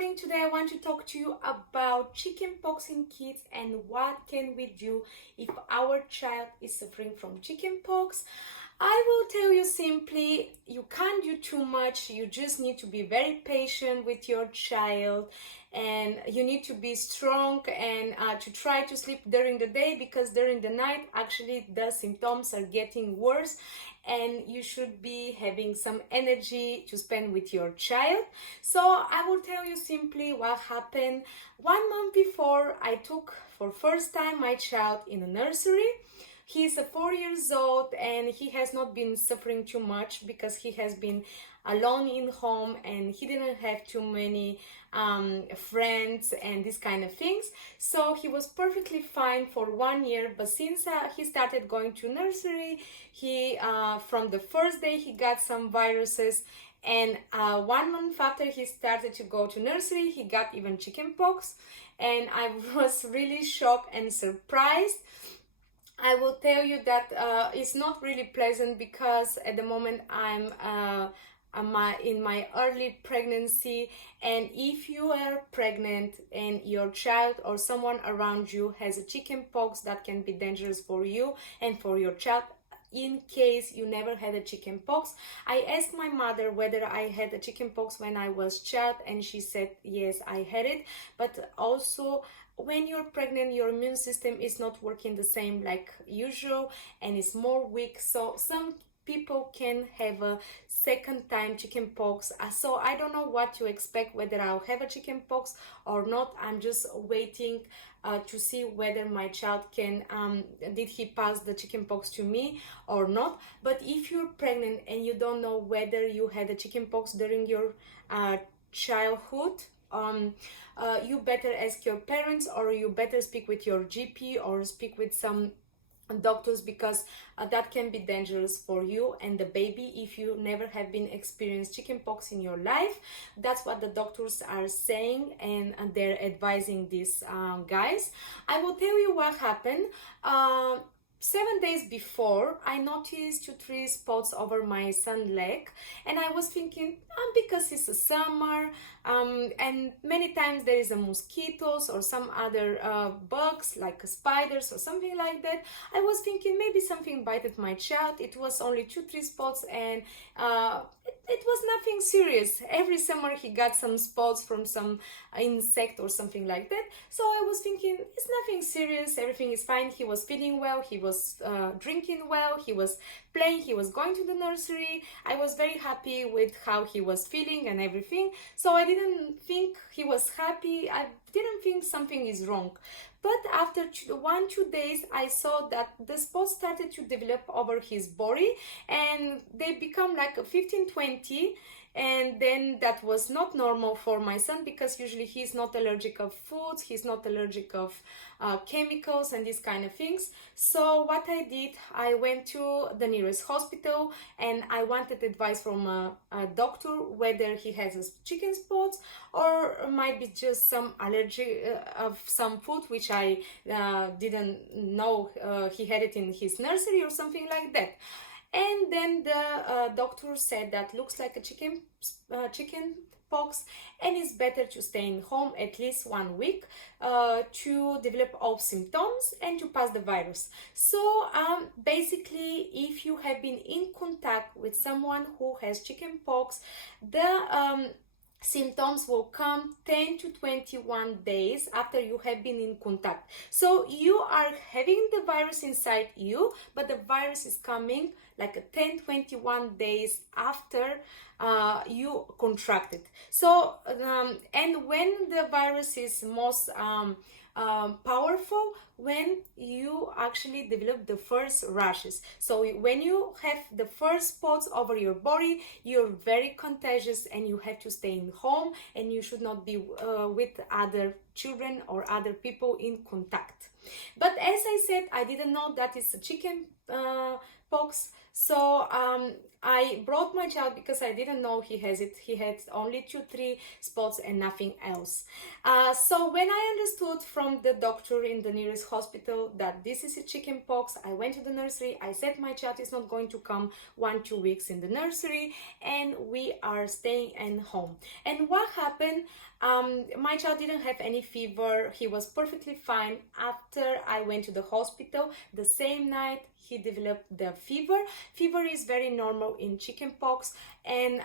morning. Today I want to talk to you about chickenpox in kids and what can we do if our child is suffering from chickenpox. I will tell you simply, you can't do too much. You just need to be very patient with your child, and you need to be strong and to try to sleep during the day, because during the night actually the symptoms are getting worse and you should be having some energy to spend with your child. So I will tell you simply what happened. 1 month before, I took for first time my child in a nursery. He's 4 years old and he has not been suffering too much because he has been alone in home and he didn't have too many friends and these kind of things. So he was perfectly fine for 1 year. But since he started going to nursery, he from the first day he got some viruses, and 1 month after he started to go to nursery, he got even chickenpox, and I was really shocked and surprised. I will tell you that it's not really pleasant, because at the moment I'm in my early pregnancy, and if you are pregnant and your child or someone around you has a chickenpox, that can be dangerous for you and for your child. In case you never had a chickenpox, I asked my mother whether I had a chickenpox when I was child, and she said yes, I had it. But also, when you're pregnant, your immune system is not working the same like usual and it's more weak, so some people can have a second time chickenpox. So I don't know what to expect, whether I'll have a chickenpox or not. I'm just waiting to see whether my child can did he pass the chickenpox to me or not. But if you're pregnant and you don't know whether you had a chickenpox during your childhood, you better ask your parents, or you better speak with your GP or speak with some doctors, because that can be dangerous for you and the baby if you never have been experienced chickenpox in your life. That's what the doctors are saying, and they're advising these guys. I will tell you what happened. 7 days before, I noticed 2-3 spots over my son's leg, and I was thinking, because it's a summer, and many times there is a mosquitoes or some other bugs like spiders or something like that. I was thinking maybe something bited my child. It was only 2-3 spots, and it was nothing serious. Every summer he got some spots from some insect or something like that. So I was thinking, it's nothing serious, everything is fine. He was feeding well, he was drinking well, he was playing, he was going to the nursery. I was very happy with how he was feeling and everything. So I didn't think he was happy. I didn't think something is wrong. But after 1-2 days, I saw that the spots started to develop over his body, and they become like a 15-20. And then that was not normal for my son, because usually he's not allergic of foods, he's not allergic of chemicals and these kind of things. So what I did, I went to the nearest hospital and I wanted advice from a doctor whether he has a chicken spots or might be just some allergy of some food, which I didn't know he had it in his nursery or something like that. And then the doctor said that looks like a chicken pox, and it's better to stay in home at least 1 week to develop all symptoms and to pass the virus. So basically, if you have been in contact with someone who has chicken pox, the symptoms will come 10 to 21 days after you have been in contact. So you are having the virus inside you, but the virus is coming like a 10-21 days after you contracted. So and when the virus is most powerful, when you actually develop the first rashes. So when you have the first spots over your body, you're very contagious and you have to stay in home, and you should not be with other children or other people in contact. But as I said, I didn't know that it's a chicken pox. So I brought my child because I didn't know he has it. He had only 2-3 spots and nothing else. So when I understood from the doctor in the nearest hospital that this is a chicken pox, I went to the nursery. I said my child is not going to come 1-2 weeks in the nursery, and we are staying at home. And what happened? My child didn't have any fever. He was perfectly fine. After I went to the hospital, the same night he developed the fever. Fever is very normal in chickenpox, and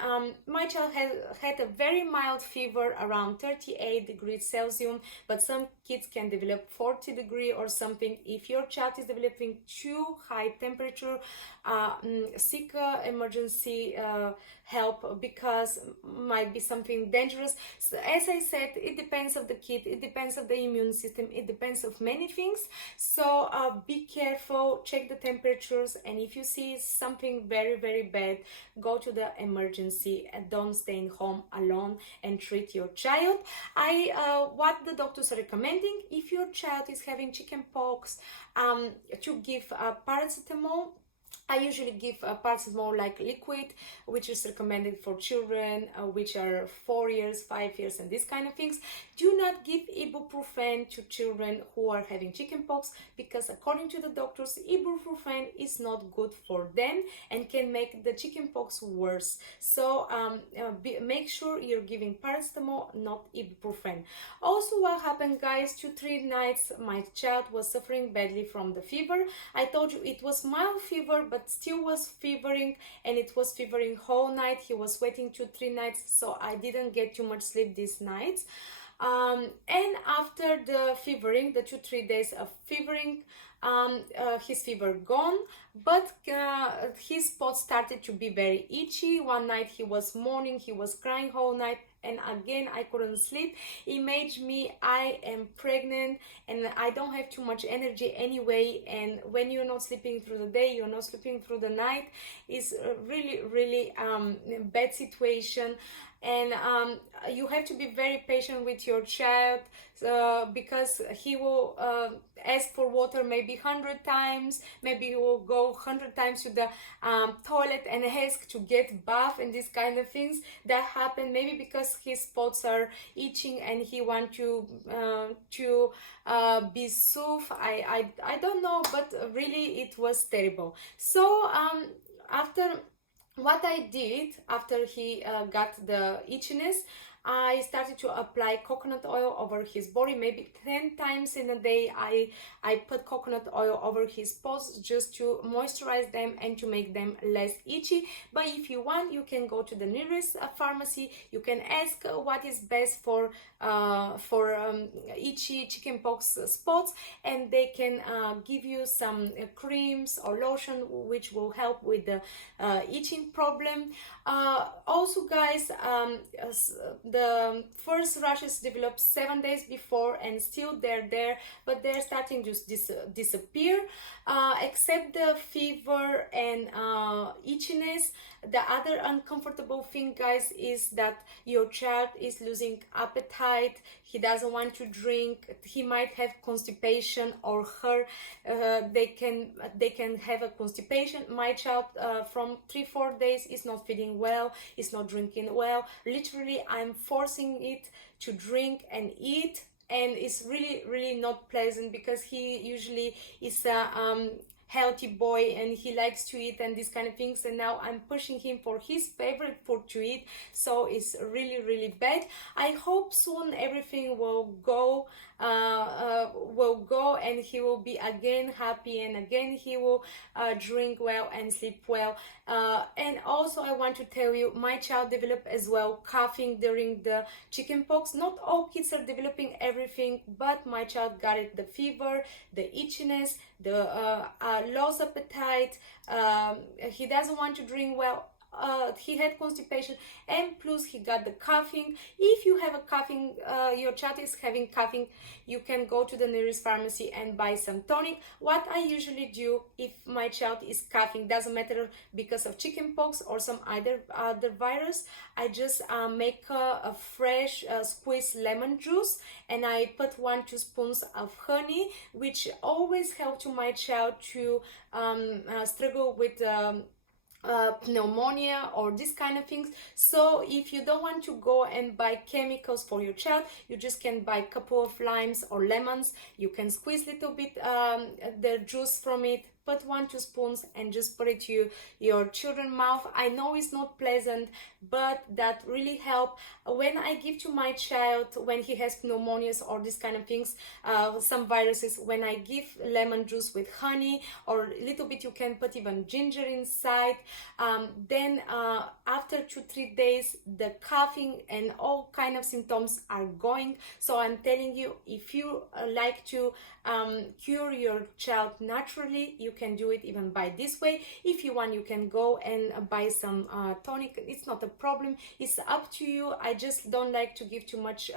my child had a very mild fever around 38 degrees Celsius, but some kids can develop 40 degree or something. If your child is developing too high temperature, seek emergency help, because might be something dangerous. So as I said, it depends of the kid, it depends of the immune system, it depends of many things. So be careful, check the temperatures, and if you see something very, very bad, go to the emergency and don't stay home alone and treat your child. What the doctors are recommending, if your child is having chickenpox, to give paracetamol. I usually give paracetamol like liquid, which is recommended for children which are 4 years, 5 years, and these kind of things. Do not give ibuprofen to children who are having chickenpox, because according to the doctors, ibuprofen is not good for them and can make the chickenpox worse. So make sure you're giving paracetamol, not ibuprofen. Also, what happened, guys, 2-3 nights my child was suffering badly from the fever. I told you it was mild fever, but still was fevering, and it was fevering whole night. He was waiting 2-3 nights, so I didn't get too much sleep these nights. And after the fevering, the 2-3 days of fevering, his fever gone, but his spots started to be very itchy. One night he was mourning, he was crying whole night, and again I couldn't sleep. It made me, I am pregnant and I don't have too much energy anyway, and when you're not sleeping through the day, you're not sleeping through the night, is a really bad situation. And you have to be very patient with your child, because he will ask for water maybe 100 times, maybe he will go 100 times to the toilet and ask to get bath, and these kind of things that happen, maybe because his spots are itching and he want to be soothed. I don't know, but really it was terrible. So after what I did, after he got the itchiness, I started to apply coconut oil over his body. Maybe 10 times in a day I put coconut oil over his spots, just to moisturize them and to make them less itchy. But if you want, you can go to the nearest pharmacy. You can ask what is best for itchy chickenpox spots, and they can give you some creams or lotion which will help with the itching problem. Also, guys, the first rashes develop 7 days before, and still they're there, but they're starting to disappear. Except the fever and itchiness, the other uncomfortable thing, guys, is that your child is losing appetite. He doesn't want to drink. He might have constipation, or they can have a constipation. My child from 3-4 days is not feeling well, is not drinking well. Literally, I'm forcing it to drink and eat, and it's really not pleasant, because he usually is a healthy boy and he likes to eat and these kind of things, and now I'm pushing him for his favorite food to eat, so it's really bad. I hope soon everything will go and he will be again happy, and again he will drink well and sleep well. And also I want to tell you, my child developed as well coughing during the chickenpox. Not all kids are developing everything, but my child got it: the fever, the itchiness, the lost appetite. He doesn't want to drink well. He had constipation, and plus he got the coughing. If you have a coughing, your child is having coughing, you can go to the nearest pharmacy and buy some tonic. What I usually do if my child is coughing, doesn't matter because of chickenpox or some other virus, I just make a fresh squeezed lemon juice, and I put 1-2 spoons of honey, which always help to my child to struggle with pneumonia or this kind of things. So if you don't want to go and buy chemicals for your child, you just can buy a couple of limes or lemons. You can squeeze a little bit the juice from it, put 1-2 spoons and just put it to your children's mouth. I know it's not pleasant, but that really help. When I give to my child when he has pneumonias or this kind of things, some viruses, when I give lemon juice with honey or a little bit, you can put even ginger inside, then after 2-3 days the coughing and all kind of symptoms are going. So I'm telling you, if you like to cure your child naturally, you can do it even by this way. If you want, you can go and buy some tonic. It's not a problem, it's up to you. I just don't like to give too much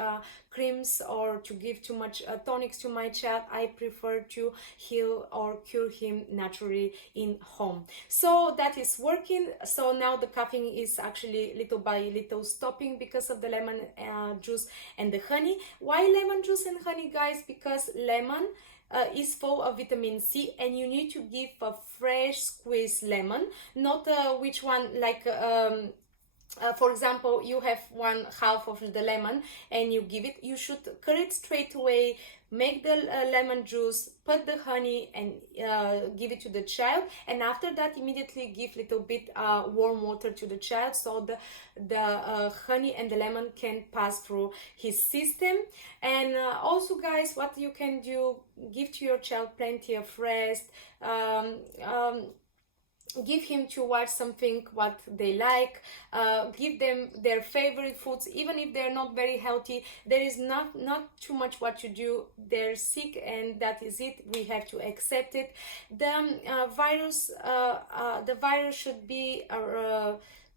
creams or to give too much tonics to my child. I prefer to heal or cure him naturally in home. So that is working. So now the coughing is actually little by little stopping because of the lemon juice and the honey. Why lemon juice and honey, guys? Because lemon is full of vitamin C, and you need to give a fresh squeezed lemon, not which one like for example, you have 1/2 of the lemon and you give it. You should cut it straight away, make the lemon juice, put the honey and give it to the child, and after that immediately give little bit warm water to the child, so the honey and the lemon can pass through his system. And also, guys, what you can do, give to your child plenty of rest. Give him to watch something what they like, give them their favorite foods, even if they're not very healthy. There is not too much what to do. They're sick and that is it. We have to accept it. The virus should be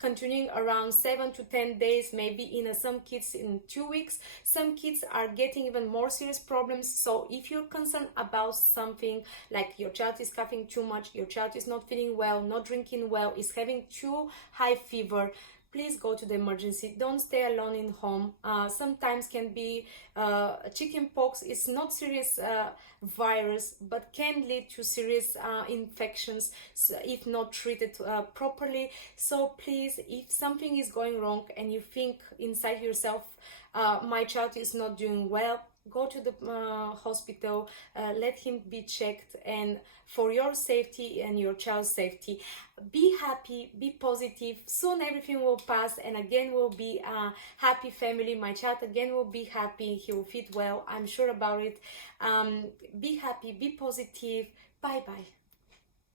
continuing around 7 to 10 days, maybe in some kids in 2 weeks. Some kids are getting even more serious problems. So if you're concerned about something like your child is coughing too much, your child is not feeling well, not drinking well, is having too high fever, please go to the emergency. Don't stay alone in home. Sometimes can be chicken pox. It's not serious virus, but can lead to serious infections if not treated properly. So please, if something is going wrong and you think inside yourself, my child is not doing well, go to the hospital, let him be checked, and for your safety and your child's safety, be happy, be positive. Soon everything will pass and again we'll be a happy family. My child again will be happy, he will fit well, I'm sure about it. Be happy, be positive. Bye bye.